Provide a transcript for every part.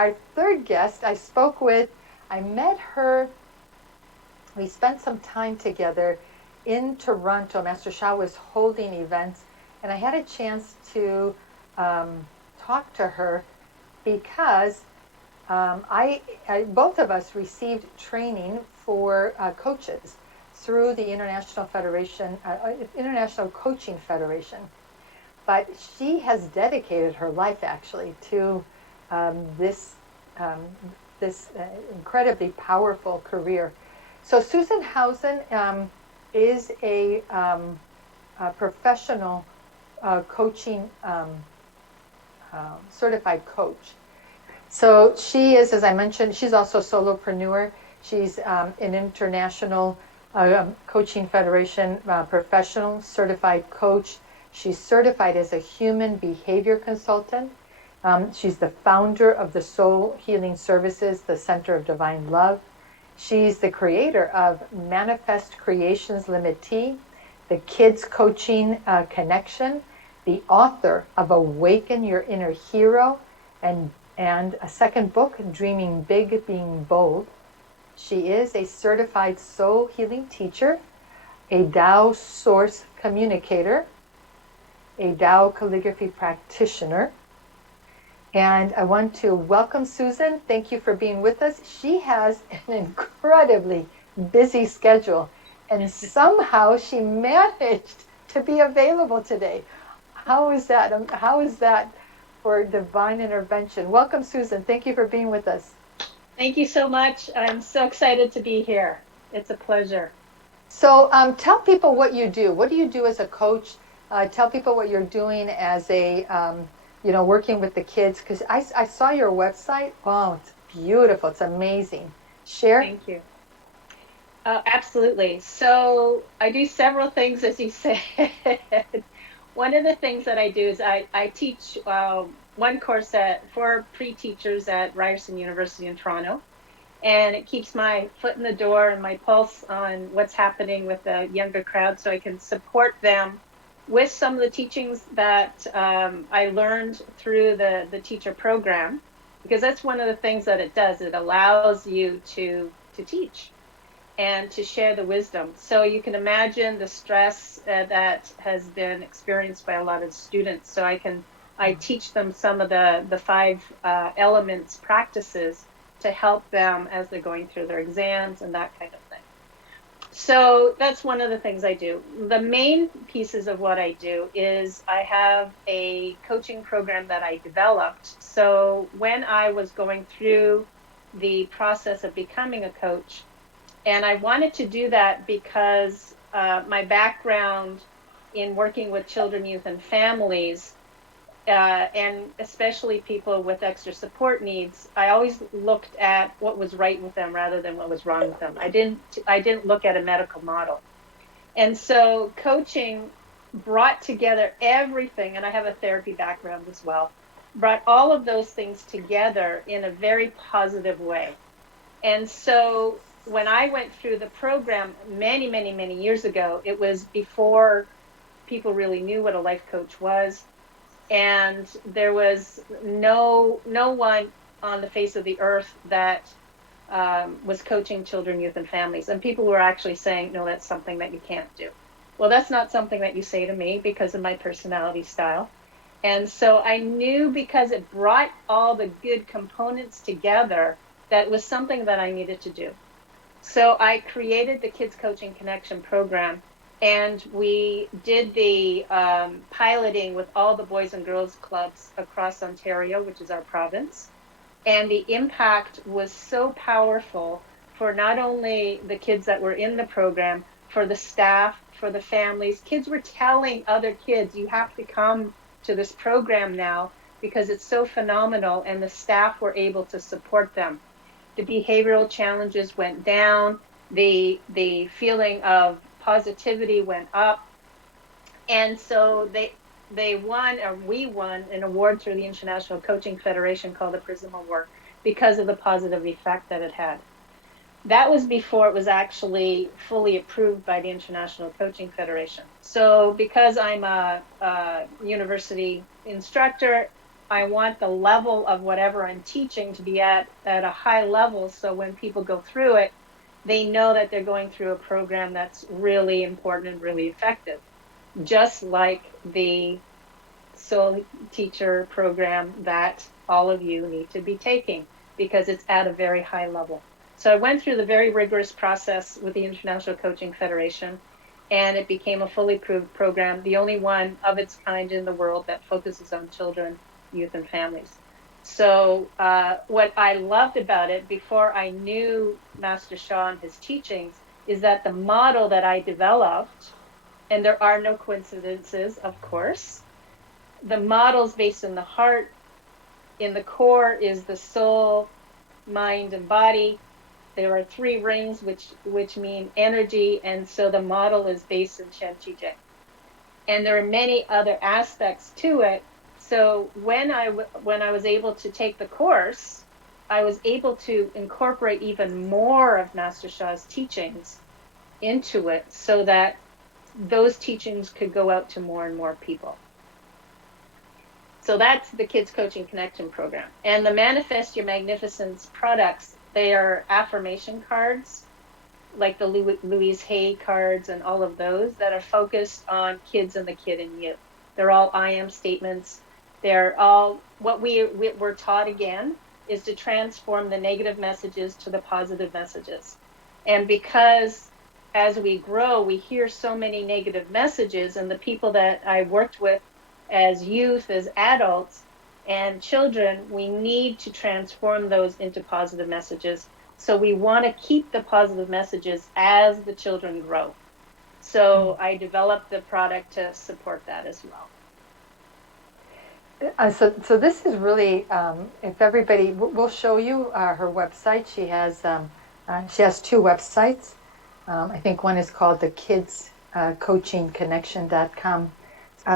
our third guest, I met her, we spent some time together in Toronto. Master Sha was holding events, and I had a chance to talk to her because both of us received training for coaches through the International Coaching Federation. But she has dedicated her life actually to this incredibly powerful career. So Susan Hausen is a professional coaching certified coach. So she is, as I mentioned, she's also a solopreneur. She's an international coaching federation professional certified coach. She's certified as a human behavior consultant. She's the founder of the Soul Healing Services, the Center of Divine Love. She's the creator of Manifest Creations Limitee, the Kids Coaching Connection, the author of Awaken Your Inner Hero, and a second book, Dreaming Big, Being Bold. She is a certified soul healing teacher, a Tao source communicator, a Tao calligraphy practitioner. And I want to welcome Susan. Thank you for being with us. She has an incredibly busy schedule, and somehow she managed to be available today. How is that? How is that for divine intervention? Welcome, Susan. Thank you for being with us. Thank you so much. I'm so excited to be here. It's a pleasure. So tell people what you do. What do you do as a coach? Tell people what you're doing as a, working with the kids. Because I saw your website. Oh, it's beautiful. It's amazing. Share. Thank you. Absolutely. So I do several things, as you said. One of the things that I do is I teach one course for pre-teachers at Ryerson University in Toronto. And it keeps my foot in the door and my pulse on what's happening with the younger crowd so I can support them with some of the teachings that I learned through the teacher program. Because that's one of the things that it does. It allows you to teach and to share the wisdom. So you can imagine the stress that has been experienced by a lot of students. So I teach them some of the 5 elements practices to help them as they're going through their exams and that kind of thing. So that's one of the things I do. The main pieces of what I do is I have a coaching program that I developed. So when I was going through the process of becoming a coach, and I wanted to do that because my background in working with children, youth, and families, and especially people with extra support needs, I always looked at what was right with them rather than what was wrong with them. I didn't look at a medical model. And so coaching brought together everything, and I have a therapy background as well, brought all of those things together in a very positive way. And so when I went through the program many, many, many years ago, it was before people really knew what a life coach was. And there was no one on the face of the earth that was coaching children, youth, and families. And people were actually saying, no, that's something that you can't do. Well, that's not something that you say to me because of my personality style. And so I knew, because it brought all the good components together, that it was something that I needed to do. So I created the Kids Coaching Connection program, and we did the piloting with all the Boys and Girls Clubs across Ontario, which is our province. And the impact was so powerful for not only the kids that were in the program, for the staff, for the families. Kids were telling other kids, you have to come to this program now because it's so phenomenal, and the staff were able to support them. The behavioral challenges went down, the feeling of positivity went up, and so we won an award through the International Coaching Federation called the Prism Award because of the positive effect that it had. That was before it was actually fully approved by the International Coaching Federation. So because I'm a university instructor, I want the level of whatever I'm teaching to be at a high level, so when people go through it, they know that they're going through a program that's really important and really effective. Just like the soul teacher program that all of you need to be taking, because it's at a very high level. So I went through the very rigorous process with the International Coaching Federation, and it became a fully approved program, the only one of its kind in the world that focuses on children, youth, and families. So what I loved about it before I knew Master Sha and his teachings is that the model that I developed, and there are no coincidences, of course, the model's based in the heart. In the core is the soul, mind, and body. There are 3 rings, which mean energy, and so the model is based in Shen Qi Jing. And there are many other aspects to it. So when I was able to take the course, I was able to incorporate even more of Master Sha's teachings into it, so that those teachings could go out to more and more people. So that's the Kids Coaching Connection program. And the Manifest Your Magnificence products, they are affirmation cards, like the Louise Hay cards and all of those that are focused on kids and the kid in you. They're all I am statements. They're all what we're taught again is to transform the negative messages to the positive messages. And because as we grow, we hear so many negative messages, and the people that I worked with as youth, as adults, and children, we need to transform those into positive messages. So we want to keep the positive messages as the children grow. So I developed the product to support that as well. So this is really, if everybody, we'll show you her website. She has 2 websites. I think one is called the kidscoachingconnection.com.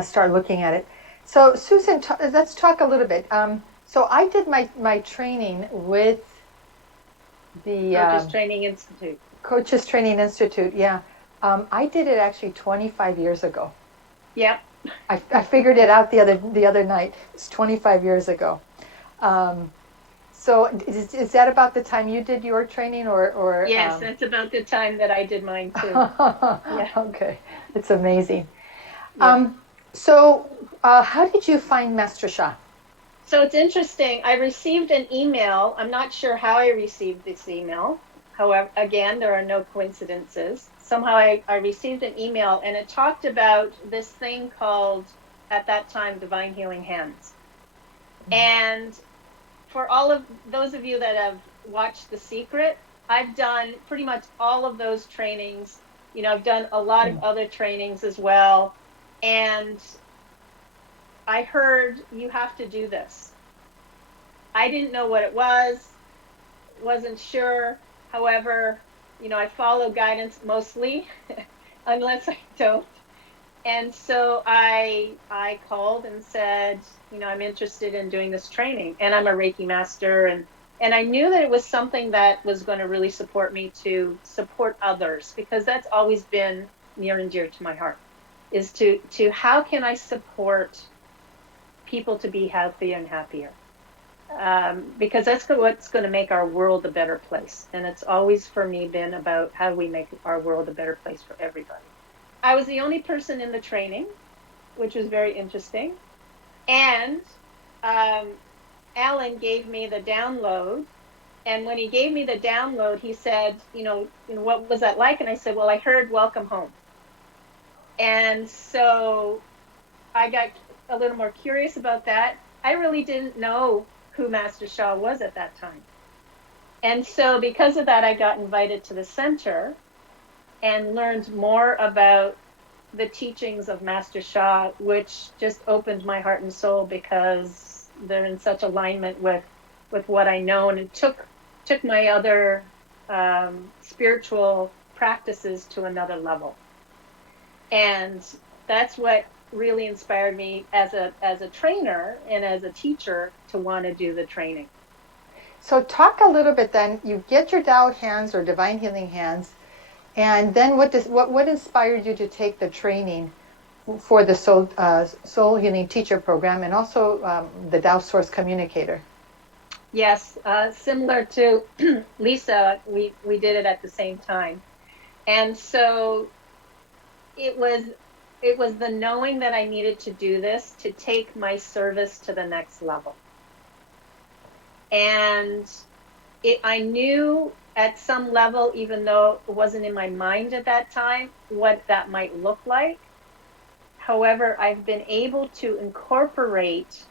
Start looking at it. So Susan, let's talk a little bit. So I did my training with the Coaches Training Institute. Coaches Training Institute, yeah. I did it actually 25 years ago. Yep. I figured it out the other night. It's 25 years ago. So is that about the time you did your training, or Yes, that's about the time that I did mine too. Yeah. Okay, it's amazing. Yeah. So how did you find Master Sha? So it's interesting. I received an email. I'm not sure how I received this email. However, again, there are no coincidences. Somehow I received an email, and it talked about this thing called, at that time, Divine Healing Hands. And for all of those of you that have watched The Secret, I've done pretty much all of those trainings. You know, I've done a lot of other trainings as well. And I heard, you have to do this. I didn't know what it was, wasn't sure. However, you know, I follow guidance mostly, unless I don't. And so I called and said, you know, I'm interested in doing this training, and I'm a Reiki master, and I knew that it was something that was going to really support me to support others, because that's always been near and dear to my heart, is to how can I support people to be healthier and happier, because that's what's going to make our world a better place. And it's always for me been about how do we make our world a better place for everybody. I was the only person in the training, which was very interesting. And Alan gave me the download. And when he gave me the download, he said, you know, what was that like? And I said, well, I heard welcome home. And so I got a little more curious about that. I really didn't know who Master Sha was at that time. And so because of that, I got invited to the center and learned more about the teachings of Master Sha, which just opened my heart and soul, because they're in such alignment with what I know. And it took my other spiritual practices to another level. And that's what really inspired me as a trainer and as a teacher to want to do the training. So talk a little bit then. You get your Tao hands or Divine Healing Hands, and then what inspired you to take the training for the Soul Healing Teacher Program, and also the Tao Source Communicator. Yes, similar to Lisa, we did it at the same time. And so it was the knowing that I needed to do this to take my service to the next level. And I knew at some level, even though it wasn't in my mind at that time, what that might look like. However, I've been able to incorporate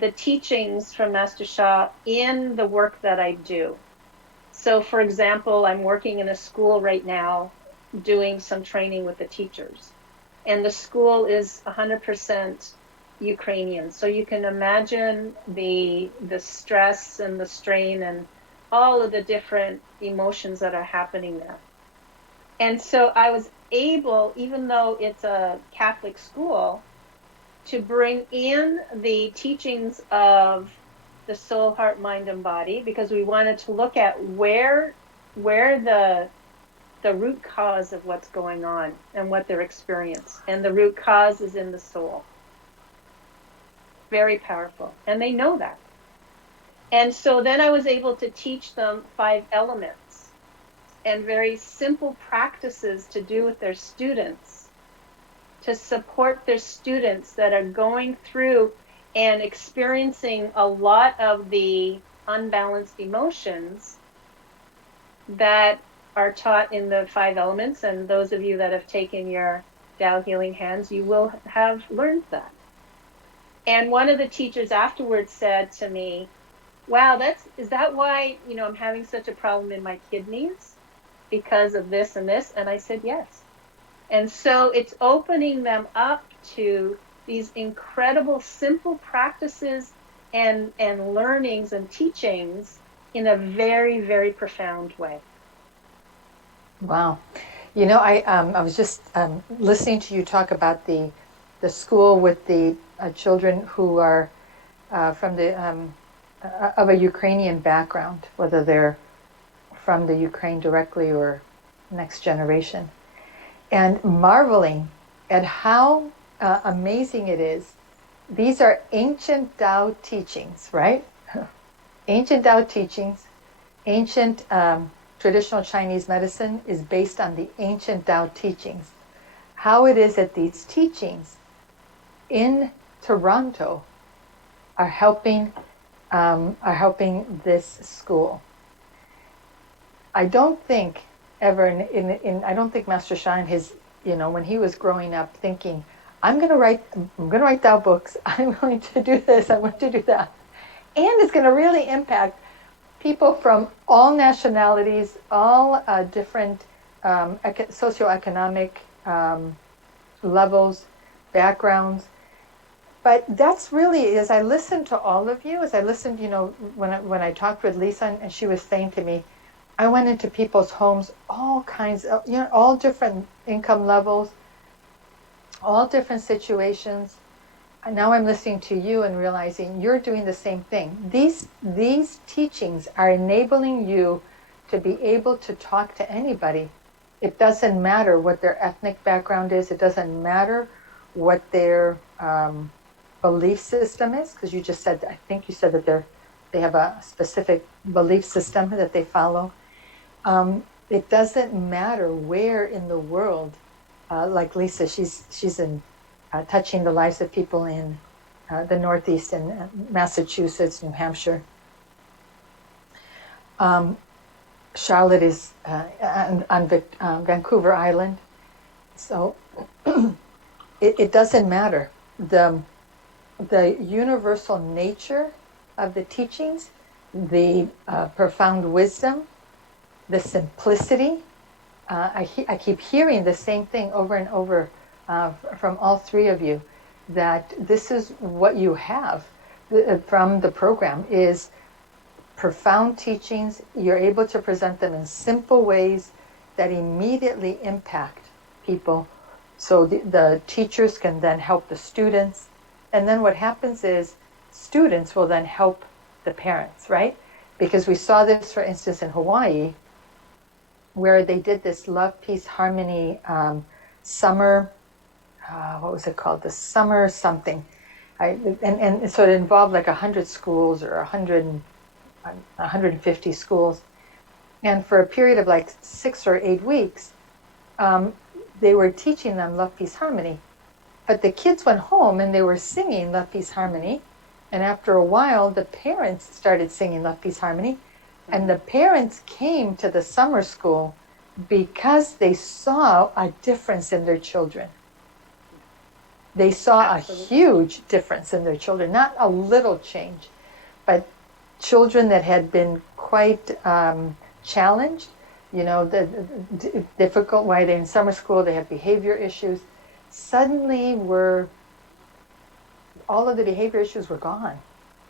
the teachings from Master Sha in the work that I do. So, for example, I'm working in a school right now doing some training with the teachers. And the school is 100% Ukrainian. So you can imagine the stress and the strain and all of the different emotions that are happening there. And so I was able, even though it's a Catholic school, to bring in the teachings of the soul, heart, mind, and body, because we wanted to look at where the root cause of what's going on and what they're experiencing. And the root cause is in the soul. Very powerful. And they know that. And so then I was able to teach them 5 elements and very simple practices to do with their students, to support their students that are going through and experiencing a lot of the unbalanced emotions that are taught in the 5 elements. And those of you that have taken your Tao Healing Hands, you will have learned that. And one of the teachers afterwards said to me, wow, is that why, I'm having such a problem in my kidneys because of this and this? And I said, yes. And so it's opening them up to these incredible, simple practices and learnings and teachings in a very, very profound way. Wow. I was just listening to you talk about the school with the children who are from of a Ukrainian background, whether they're from the Ukraine directly or next generation, and marveling at how amazing it is. These are ancient Tao teachings, right? Ancient Tao teachings, ancient traditional Chinese medicine is based on the ancient Tao teachings. How it is that these teachings in Toronto are helping this school. I don't think ever I don't think Master Sha in his, when he was growing up thinking, I'm going to write Tao books. I'm going to do this. I'm going to do that. And it's going to really impact people from all nationalities, all different socioeconomic levels, backgrounds. But that's really, as I listened to all of you, as I listened, when I talked with Lisa and she was saying to me, I went into people's homes, all kinds of, all different income levels, all different situations. And now I'm listening to you and realizing you're doing the same thing. These teachings are enabling you to be able to talk to anybody. It doesn't matter what their ethnic background is. It doesn't matter what their belief system is, because you just said, I think you said that they have a specific belief system that they follow. It doesn't matter where in the world, like Lisa, she's in touching the lives of people in the Northeast and Massachusetts, New Hampshire. Charlotte is on Vancouver Island. So it doesn't matter. The universal nature of the teachings, the profound wisdom, the simplicity. I keep hearing the same thing over and over from all 3 of you, that this is what you have from the program is profound teachings. You're able to present them in simple ways that immediately impact people. So the teachers can then help the students. And then what happens is students will then help the parents, right? Because we saw this, for instance, in Hawaii, where they did this love, peace, harmony summer what was it called? The summer something. And so it involved like 100 schools or 150 schools. And for a period of like 6 or 8 weeks, they were teaching them Love, Peace, Harmony. But the kids went home and they were singing Love, Peace, Harmony. And after a while, the parents started singing Love, Peace, Harmony. And the parents came to the summer school because they saw a difference in their children. They saw Absolutely. A huge difference in their children, not a little change, but children that had been quite challenged, the difficult why they're in summer school, they have behavior issues, suddenly all of the behavior issues were gone.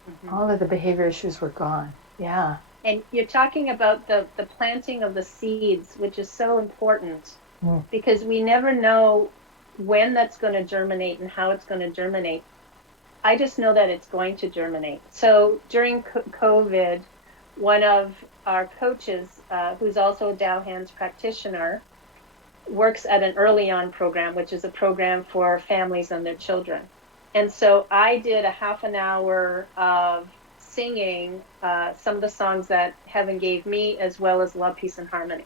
Mm-hmm. All of the behavior issues were gone. Yeah. And you're talking about the planting of the seeds, which is so important because we never know when that's going to germinate and how it's going to germinate. I just know that it's going to germinate. So during COVID, one of our coaches, who's also a Dow Hands practitioner, works at an early on program, which is a program for families and their children. And so I did a half an hour of singing some of the songs that Heaven gave me, as well as Love, Peace, and Harmony.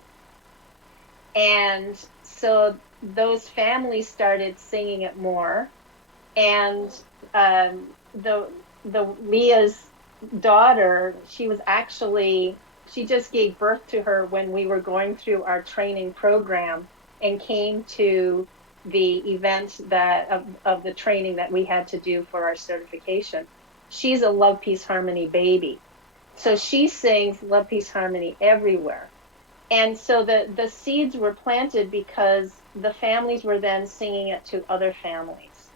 And so those families started singing it more. And the Leah's daughter, she just gave birth to her when we were going through our training program and came to the event of the training that we had to do for our certification. She's a Love, Peace, Harmony baby. So she sings Love, Peace, Harmony everywhere. And so the seeds were planted because the families were then singing it to other families.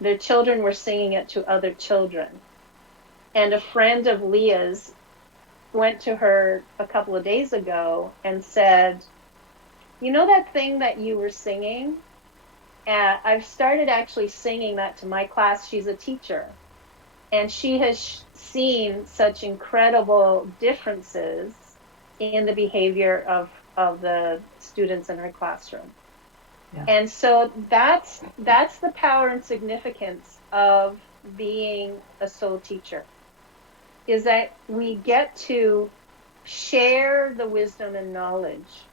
Their children were singing it to other children. And a friend of Leah's went to her a couple of days ago and said, you know that thing that you were singing? I've started actually singing that to my class. She's a teacher. And she has seen such incredible differences in the behavior of the students in her classroom. Yeah. And so that's the power and significance of being a soul teacher, is that we get to share the wisdom and knowledge.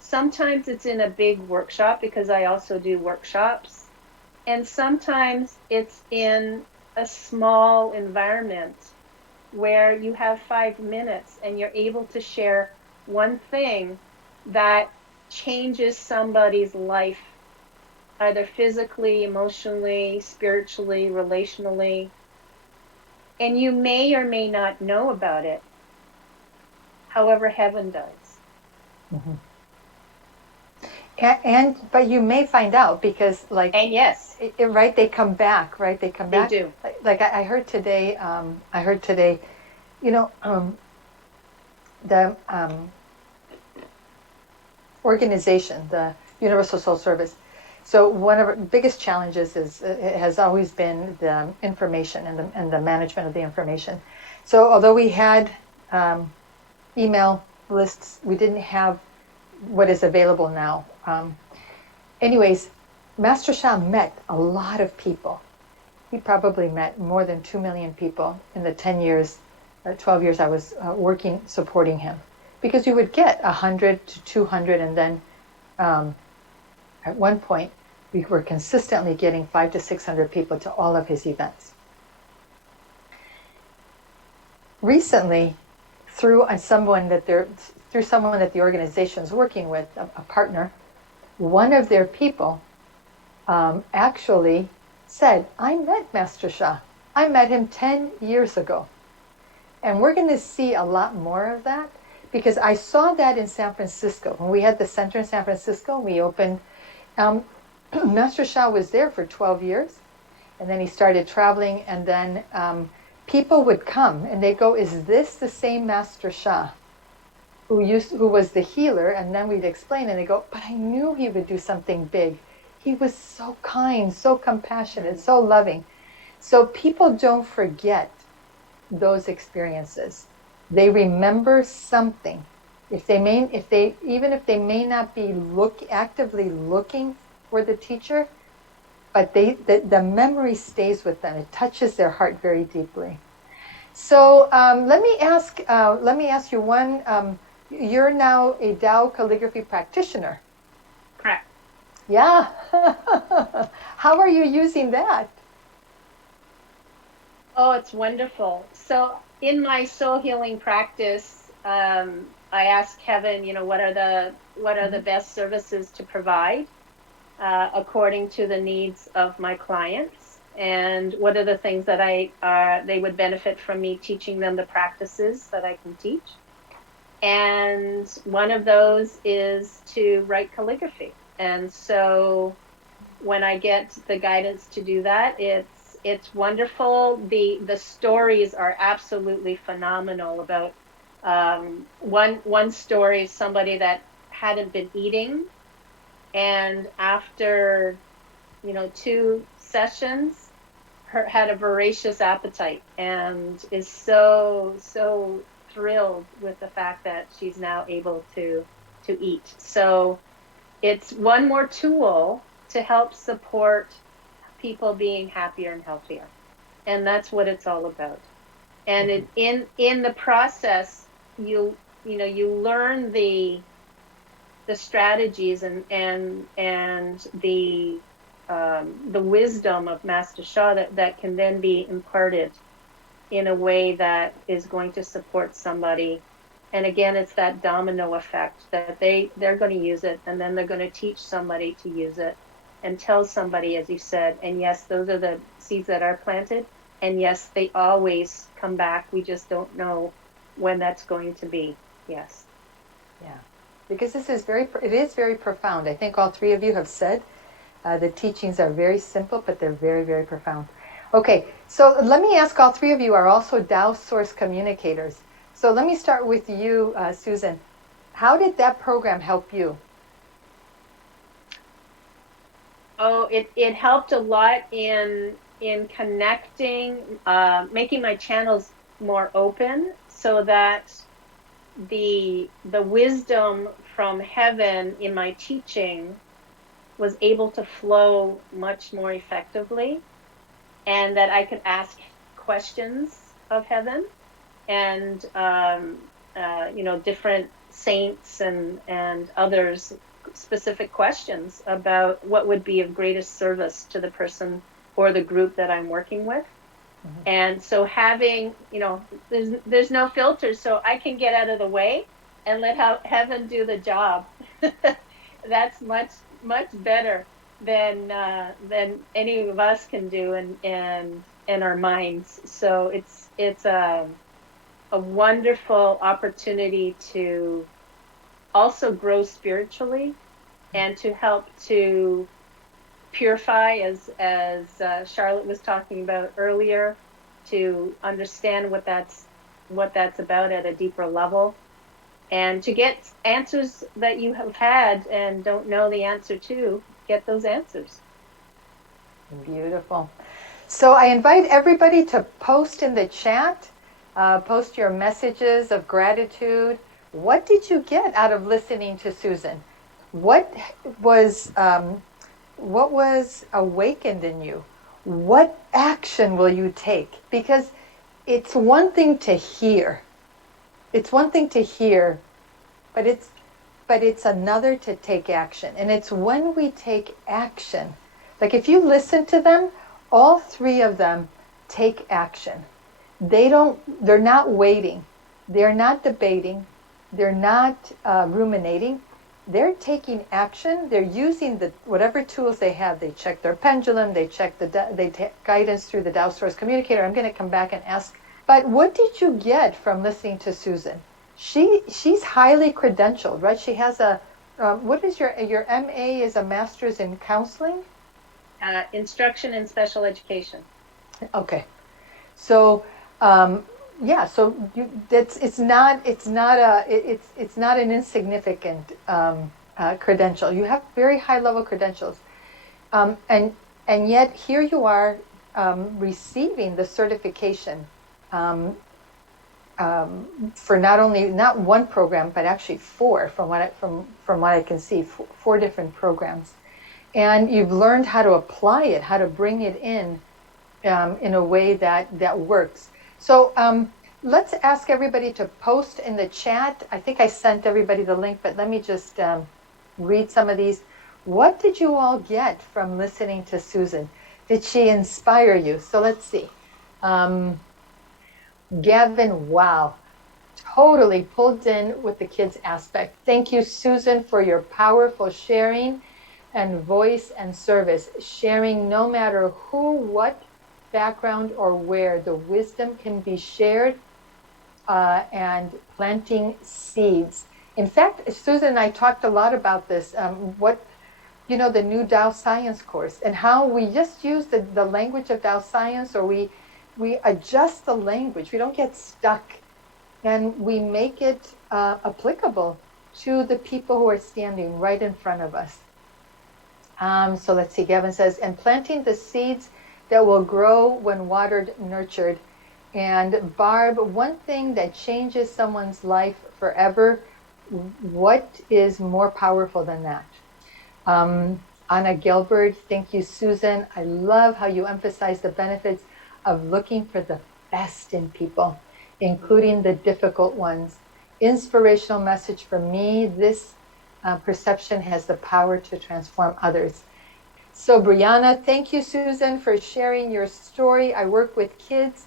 Sometimes it's in a big workshop, because I also do workshops. And sometimes it's in a small environment where you have 5 minutes and you're able to share one thing that changes somebody's life, either physically, emotionally, spiritually, relationally. And you may or may not know about it. However, heaven does. Mm-hmm. But you may find out, because and yes, right, they come back, right? They come back. They do. Like I heard today. The organization, the Universal Soul Service. So one of our biggest challenges has always been the information and the management of the information. So although we had email lists, we didn't have what is available now. Anyways, Master Sha met a lot of people. He probably met more than 2 million people in the 12 years I was working, supporting him. Because you would get 100 to 200, and then at one point, we were consistently getting 500 to 600 people to all of his events. Recently, through someone that the organization is working with, a partner, one of their people actually said, I met Master Sha. I met him 10 years ago. And we're going to see a lot more of that, because I saw that in San Francisco. When we had the center in San Francisco, we opened, Master Sha was there for 12 years, and then he started traveling, and then people would come and they'd go, is this the same Master Sha who was the healer? And then we'd explain, and they go, but I knew he would do something big. He was so kind, so compassionate, so loving. So people don't forget those experiences. They remember something. Even if they may not be actively looking for the teacher, but the memory stays with them. It touches their heart very deeply. So let me ask you one. You're now a Tao calligraphy practitioner. Correct. Yeah. How are you using that? Oh, it's wonderful. So in my soul healing practice, I ask Kevin, what are the best services to provide according to the needs of my clients, and what are the things that they would benefit from me teaching them the practices that I can teach. And one of those is to write calligraphy. And so when I get the guidance to do that, it's wonderful. The stories are absolutely phenomenal. About one story is somebody that hadn't been eating, and after 2 sessions, had a voracious appetite, and is so thrilled with the fact that she's now able to eat. So it's one more tool to help support people being happier and healthier, and that's what it's all about. And in the process, you learn the strategies and the wisdom of Master Sha that can then be imparted in a way that is going to support somebody. And again, it's that domino effect that they're going to use it, and then they're going to teach somebody to use it, and tell somebody, as you said. And yes, those are the seeds that are planted. And yes, they always come back. We just don't know when that's going to be. Yes. Yeah, because it is very profound. I think all three of you have said the teachings are very simple, but they're very, very profound. Okay, so let me ask, all three of you are also Tao Source communicators. So let me start with you, Susan. How did that program help you? Oh, it helped a lot in connecting, making my channels more open, so that the wisdom from heaven in my teaching was able to flow much more effectively, and that I could ask questions of heaven, and different saints and others, specific questions about what would be of greatest service to the person or the group that I'm working with. Mm-hmm. And so having, there's no filters, so I can get out of the way and let heaven do the job. That's much better than any of us can do in our minds. So it's a wonderful opportunity to also grow spiritually, and to help to purify, as Charlotte was talking about earlier, to understand what that's about at a deeper level, and to get answers that you have had and don't know the answer to, get those answers. Beautiful. So I invite everybody to post in the chat, post your messages of gratitude. What did you get out of listening to Susan? What was awakened in you? What action will you take? Because it's one thing to hear. It's one thing to hear, but it's another to take action. And it's when we take action. Like if you listen to them, all three of them take action. They're not waiting. They're not debating. They're not ruminating. They're taking action. They're using whatever tools they have. They check their pendulum. They check guidance through the Tao Source Communicator. I'm going to come back and ask. But what did you get from listening to Susan? She's highly credentialed, right? She has what is your MA is a master's in counseling? Instruction in special education. Okay, so so it's not an insignificant credential. You have very high level credentials, and yet here you are receiving the certification. for not one program, but actually four, from what I can see, four different programs. And you've learned how to apply it, how to bring it in a way that works. So let's ask everybody to post in the chat. I think I sent everybody the link, but let me just read some of these. What did you all get from listening to Susan? Did she inspire you? So let's see. Gavin, wow. Totally pulled in with the kids aspect. Thank you, Susan, for your powerful sharing and voice and service. Sharing no matter who, what background, or where. The wisdom can be shared and planting seeds. In fact, Susan and I talked a lot about this. The new Dow Science course, and how we just use the language of Dow Science, or we adjust the language. We don't get stuck, and we make it applicable to the people who are standing right in front of us. So let's see, Gavin says, and planting the seeds that will grow when watered, nurtured. And Barb, one thing that changes someone's life forever, what is more powerful than that? Anna Gilbert, thank you, Susan. I love how you emphasize the benefits of looking for the best in people, including the difficult ones. Inspirational message for me. This perception has the power to transform others. So Brianna, thank you, Susan, for sharing your story. I work with kids,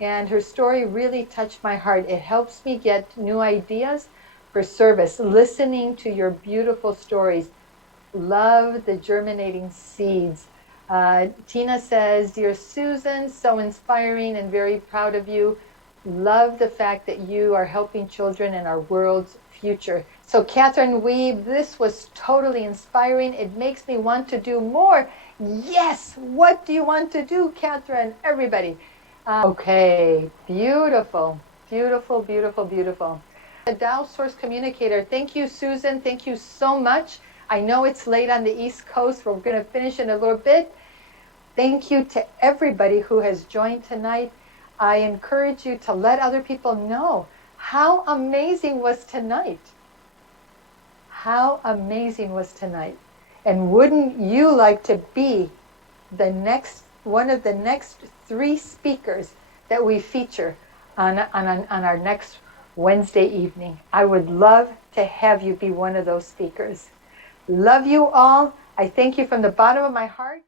and her story really touched my heart. It helps me get new ideas for service. Listening to your beautiful stories. Love the germinating seeds. Tina says, dear Susan, so inspiring and very proud of you. Love the fact that you are helping children in our world's future. So Catherine Weeb, this was totally inspiring. It makes me want to do more. Yes, what do you want to do, Catherine? Everybody. Okay, beautiful, beautiful, beautiful, beautiful. The Dow Source Communicator. Thank you, Susan. Thank you so much. I know it's late on the East Coast. We're going to finish in a little bit. Thank you to everybody who has joined tonight. I encourage you to let other people know how amazing was tonight. How amazing was tonight. And wouldn't you like to be one of the next 3 speakers that we feature on our next Wednesday evening? I would love to have you be one of those speakers. Love you all. I thank you from the bottom of my heart.